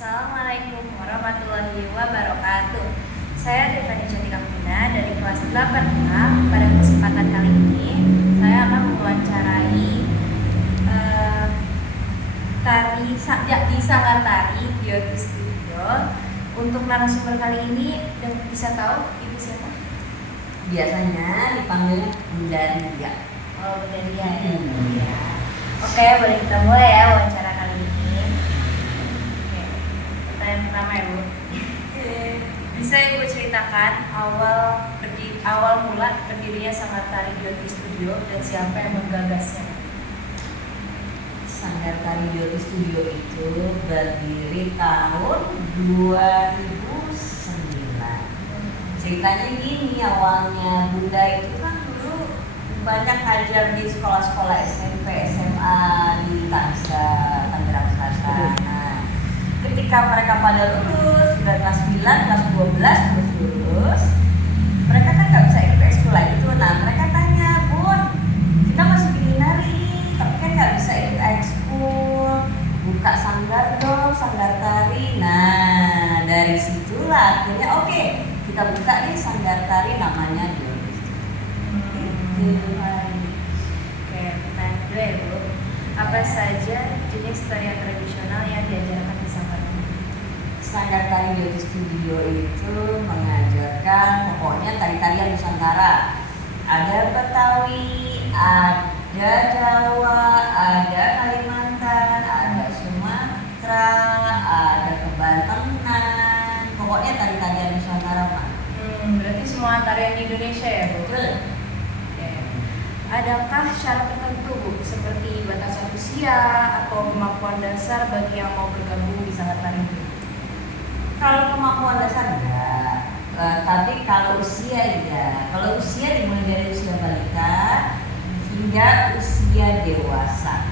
Assalamualaikum warahmatullahi wabarakatuh. Saya Devani Cantika Pina dari kelas 8A. Pada kesempatan kali ini saya akan mewawancarai di Sanggar Tari Beauty Studio. Untuk narasumber kali ini bisa tahu ibu siapa? Biasanya dipanggilnya Bunda Ria. Oh, Bunda Ria ya. Oke, boleh kita mulai ya wawancara kali ini. Oke, pertanyaan pertama ya Bu. Bisa Ibu ceritakan awal mula berdirinya Sanggar Tari Beauty Studio dan siapa yang menggagasnya? Sanggar Tari Beauty Studio itu berdiri tahun 2009. Ceritanya gini, awalnya Bunda itu kan dulu banyak ngajar di sekolah-sekolah SMP, SMA di Tangerang Selatan. Nah, ketika mereka pada lulus, sudah kelas 9, kelas 12 terus lulus, mereka kan nggak bisa ikut ekskul lagi tuh. Nah, mereka tanya, Bun, kita masih bikin nari, tapi kan nggak bisa ikut ekskul, buka sanggar dong, sanggar tari. Nah, dari situlah akhirnya oke, kita buka nih sanggar tari namanya Beauty Studio. Oke, pertanyaan kedua ya Bu. Apa saja jenis tarian tradisional yang diajarkan di Sanggar Tari? Sanggar Tari Beauty Studio itu mengajarkan pokoknya tari-tarian Nusantara. Ada Betawi, ada Jawa, ada Kalimantan, ada Sumatera, ada Kebantenan. Pokoknya tari-tarian Nusantara, Pak. Berarti semua tarian di Indonesia ya Bu? Betul. Adakah syarat tertentu Bu, seperti batasan usia atau kemampuan dasar bagi yang mau bergabung di Sanggar Tari? Kalau kemampuan dasar enggak, tapi kalau usia iya. Kalau usia dimulai dari usia balita hingga usia dewasa.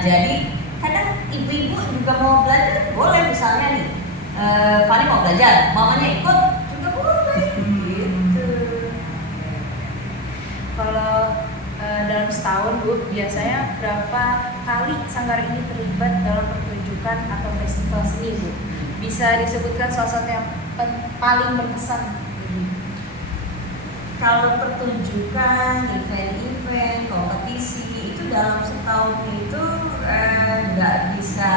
Jadi kadang ibu-ibu juga mau belajar, boleh misalnya nih, Fani mau belajar, mamanya ikut juga boleh. Gitu. Kalau dalam setahun Bu, biasanya berapa kali Sanggar ini terlibat dalam pertunjukan atau festival seni Bu? Bisa disebutkan salah satu yang paling berkesan? Kalau pertunjukan, event-event, kompetisi itu dalam setahun itu nggak bisa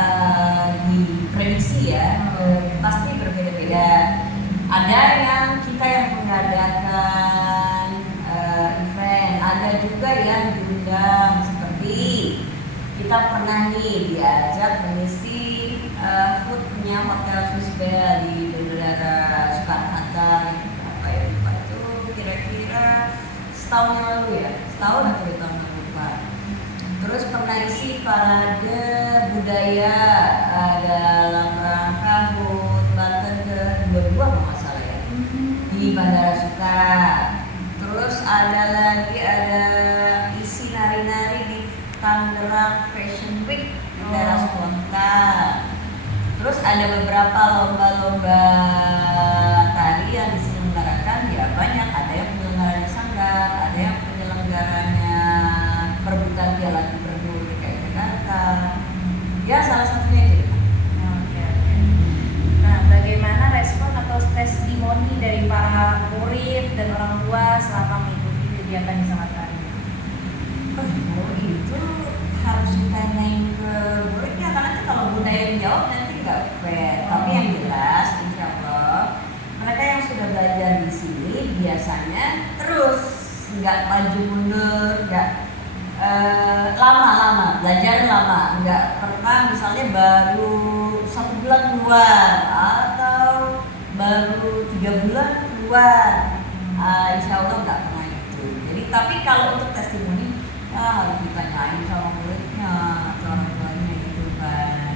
diprediksi ya, pasti berbeda-beda. Ada yang kita yang mengadakan event, ada juga yang diundang, seperti kita pernah nih diajak mengisi foodnya Hotel Swiss Bell di Bandara Soekarno-Hatta. Apa ya, lupa itu kira-kira setahun yang lalu ya, setahun atau 2 tahun lalu lupa. Terus pernah isi parade budaya dalam rangka HUT Banten ke-22 kalau nggak salah ya, di Bandara Soekarno. Terus ada isi nari-nari di Tangerang Fashion Week di teras kota. Terus ada beberapa lomba-lomba tari yang diselenggarakan ya banyak. Ada yang penyelenggaranya Sanggar, ada yang penyelenggaranya perebutan Piala Gubernur DKI Jakarta. Ya salah satunya itu. Oke. Nah, bagaimana respon atau testimoni dari para murid dan orang tua selama mengikuti kegiatan di Sanggar Tari? Oh, itu harus ditanyain ke muridnya, karena kalau Bunda yang jawab nanti nggak fair. Tapi yang jelas, insya Allah mereka yang sudah belajar di sini biasanya terus nggak maju mundur, nggak lama-lama belajar lama, nggak pernah misalnya baru 1 bulan keluar atau baru 3 bulan keluar. Insya Allah nggak pernah itu. Jadi tapi kalau untuk testimoni harus ditanyain sama muridnya atau orang tuanya gitu kan.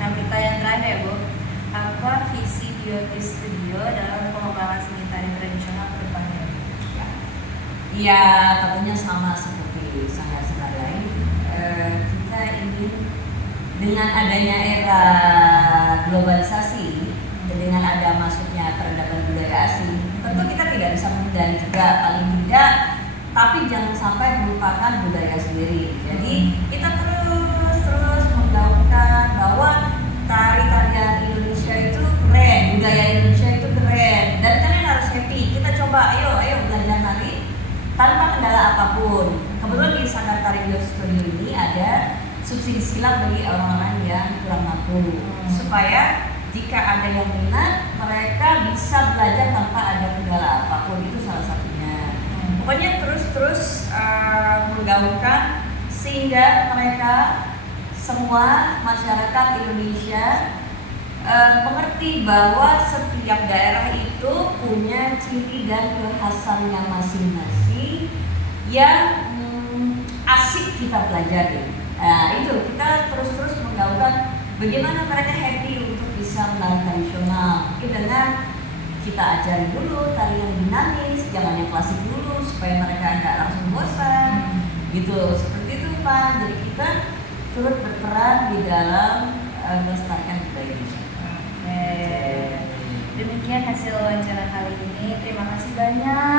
Nah, pertanyaan terakhir ya Bu, apa visi Beauty Studio dalam pengembangan seni tari tradisional ke depannya? Iya, tentunya sama seperti sanggar-sanggar lain. Kita ingin dengan adanya era globalisasi, dengan ada masuknya peradaban budaya asing, tentu kita tidak bisa menghindari juga, paling tidak, tapi jangan sampai melupakan budaya sendiri. Jadi kita terus menggaungkan bahwa yang kurang mampu, supaya jika ada yang minat mereka bisa belajar tanpa ada kendala apapun. Itu salah satunya. Pokoknya terus menggaungkan sehingga mereka semua masyarakat Indonesia mengerti bahwa setiap daerah itu punya ciri dan kekhasannya masing-masing yang asik kita pelajari. Nah, itu kita terus menggaungkan bagaimana mereka happy untuk bisa menari tradisional. Mungkin dengan kita ajari dulu tari yang dinamis, jangan yang klasik dulu supaya mereka nggak langsung bosan. Gitu, seperti itu Pak. Jadi kita turut berperan di dalam melestarikan budaya Indonesia. Demikian hasil wawancara kali ini. Terima kasih banyak